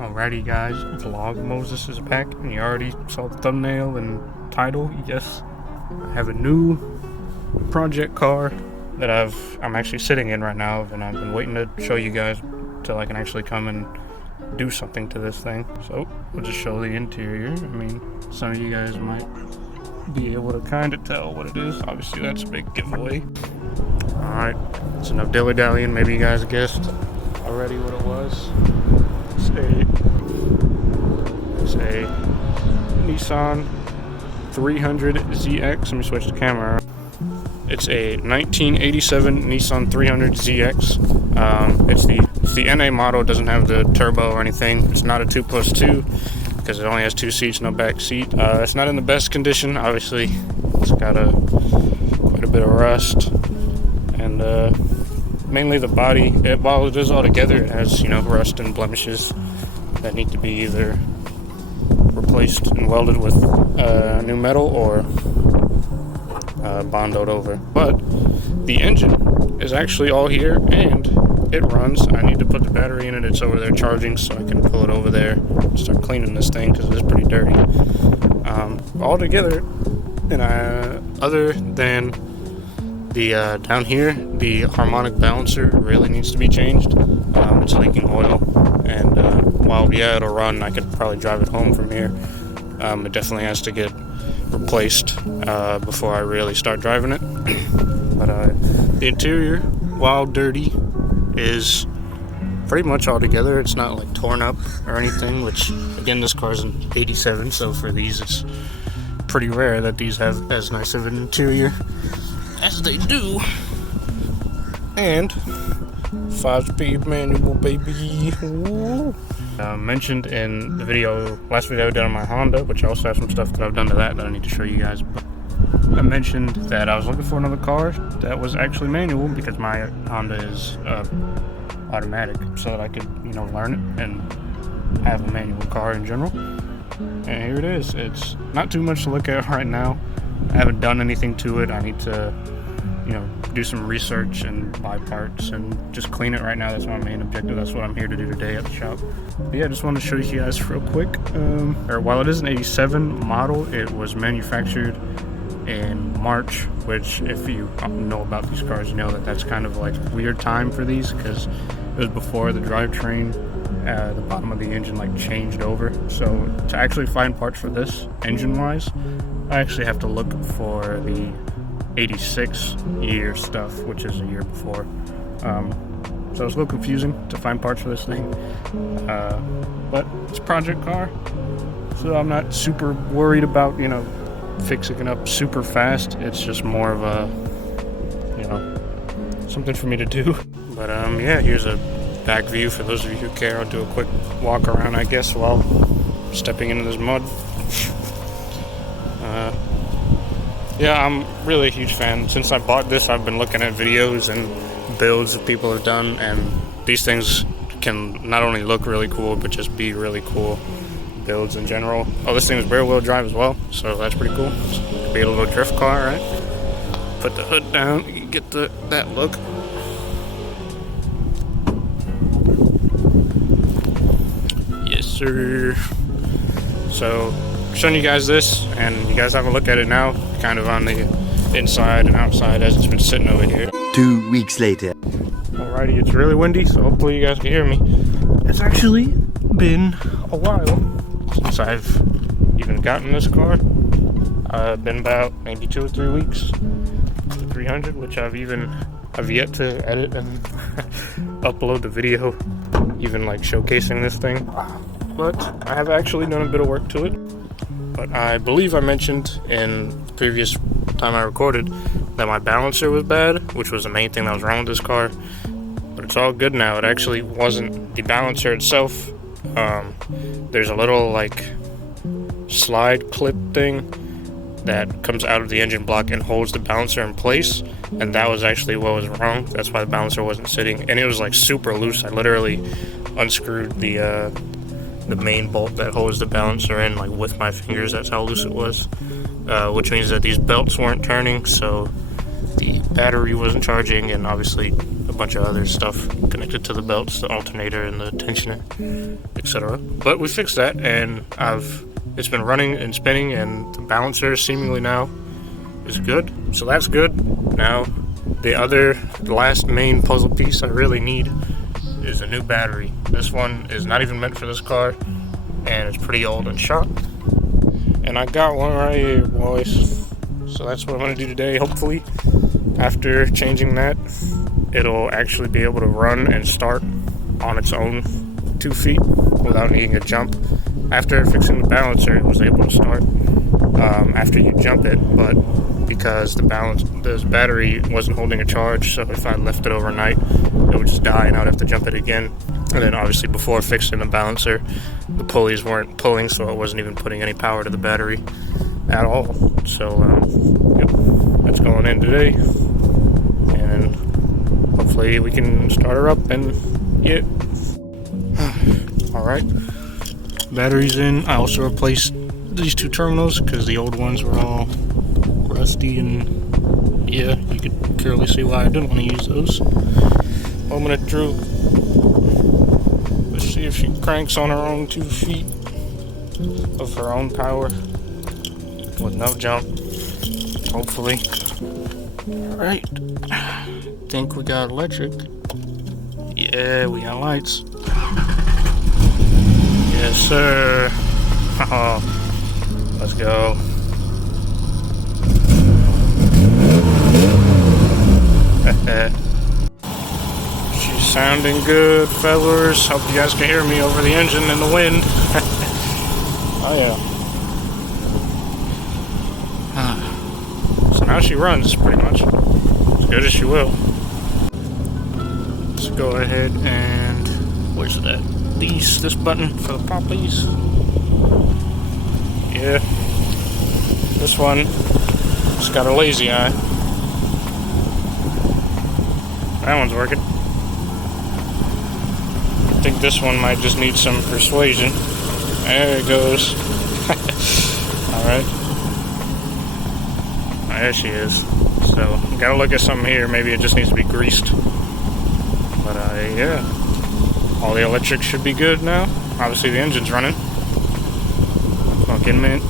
Alrighty guys, Vlog Moses is back, and you already saw the thumbnail and title. Yes, I have a new project car that I'm actually sitting in right now, and I've been waiting to show you guys till I can actually come and do something to this thing. So we'll just show the interior. I mean, some of you guys might be able to kind of tell what it is. Obviously that's a big giveaway. Alright, it's enough dilly-dallying. Maybe you guys guessed already what it was. It's a Nissan 300ZX. Let me switch the camera. It's a 1987 Nissan 300ZX. It's the NA model. It doesn't have the turbo or anything. It's not a 2+2 because it only has 2 seats, no back seat. It's not in the best condition. Obviously, it's got quite a bit of rust, and mainly the body. While it is all together, it has rust and blemishes that need to be either replaced and welded with new metal or bondoed over. But the engine is actually all here and it runs. I need to put the battery in it. It's over there charging, so I can pull it over there and start cleaning this thing because it's pretty dirty. All together, and other than the down here, the harmonic balancer really needs to be changed. It's leaking oil, and while it'll run, I could probably drive it home from here. It definitely has to get replaced before I really start driving it. But the interior, while dirty, is pretty much all together. It's not like torn up or anything, which again, this car's an 87, so for these it's pretty rare that these have as nice of an interior as they do. And 5-speed manual, baby. Ooh. Mentioned in the last video I did on my Honda, which I also have some stuff that I've done to that I need to show you guys. But I mentioned that I was looking for another car that was actually manual because my Honda is automatic, so that I could learn it and have a manual car in general. And here it is. It's not too much to look at right now. I haven't done anything to it. I need to do some research and buy parts and just clean it right now. That's my main objective. That's what I'm here to do today at the shop. But yeah, I just wanted to show you guys real quick. While it is an 87 model, it was manufactured in March, which if you know about these cars, you know that that's kind of like a weird time for these because it was before the drivetrain, the bottom of the engine changed over. So to actually find parts for this engine-wise, I actually have to look for the 86 year stuff, which is a year before. So it's a little confusing to find parts for this thing, but it's a project car, so I'm not super worried about fixing it up super fast. It's just more of a something for me to do. But yeah, here's a back view for those of you who care. I'll do a quick walk around, I guess, while stepping into this mud. Yeah, I'm really a huge fan. Since I bought this, I've been looking at videos and builds that people have done, and these things can not only look really cool, but just be really cool builds in general. Oh, this thing is rear-wheel drive as well, so that's pretty cool. Could be a little drift car, right? Put the hood down, you can get that look. Yes, sir. So, showing you guys this, and you guys have a look at it now, kind of on the inside and outside as it's been sitting over here. 2 weeks later. Alrighty, it's really windy, so hopefully you guys can hear me. It's actually been a while since I've even gotten this car. Been about maybe 2 or 3 weeks. The 300, which I've yet to edit and upload the video, even showcasing this thing. But I have actually done a bit of work to it. But I believe I mentioned in the previous time I recorded that my balancer was bad, which was the main thing that was wrong with this car. But it's all good now. It actually wasn't the balancer itself. There's a little slide clip thing that comes out of the engine block and holds the balancer in place, and that was actually what was wrong. That's why the balancer wasn't sitting, and it was super loose. I literally unscrewed the main bolt that holds the balancer in with my fingers. That's how loose it was, which means that these belts weren't turning, so the battery wasn't charging, and obviously a bunch of other stuff connected to the belts, the alternator and the tensioner, etc. But we fixed that, and it's been running and spinning, and the balancer seemingly now is good. So that's good. Now, the last main puzzle piece I really need is a new battery. This one is not even meant for this car, and it's pretty old and shot. And I got one right here, boys. So that's what I'm going to do today. Hopefully, after changing that, it'll actually be able to run and start on its own 2 feet without needing a jump. After fixing the balancer, it was able to start after you jump it, but because this battery wasn't holding a charge, so if I left it overnight, it would just die and I would have to jump it again. And then obviously before fixing the balancer, the pulleys weren't pulling, so it wasn't even putting any power to the battery at all. So yep, that's going in today, and hopefully we can start her up and yeah. All right, battery's in. I also replaced these 2 terminals because the old ones were all rusty, and yeah, you could clearly see why I didn't want to use those. Moment of truth. Let's see if she cranks on her own 2 feet of her own power with no jump. Hopefully. Alright. Think we got electric. Yeah, we got lights. Yes, sir. Oh, let's go. She's sounding good, fellas. Hope you guys can hear me over the engine and the wind. Oh yeah. So now she runs pretty much as good as she will. Let's go ahead and where's it at? This button for the poppies. Yeah. This one, it's got a lazy eye. That one's working. I think this one might just need some persuasion. There it goes. Alright. There she is. So, gotta look at something here. Maybe it just needs to be greased. But, yeah. All the electrics should be good now. Obviously, the engine's running. Fucking minute.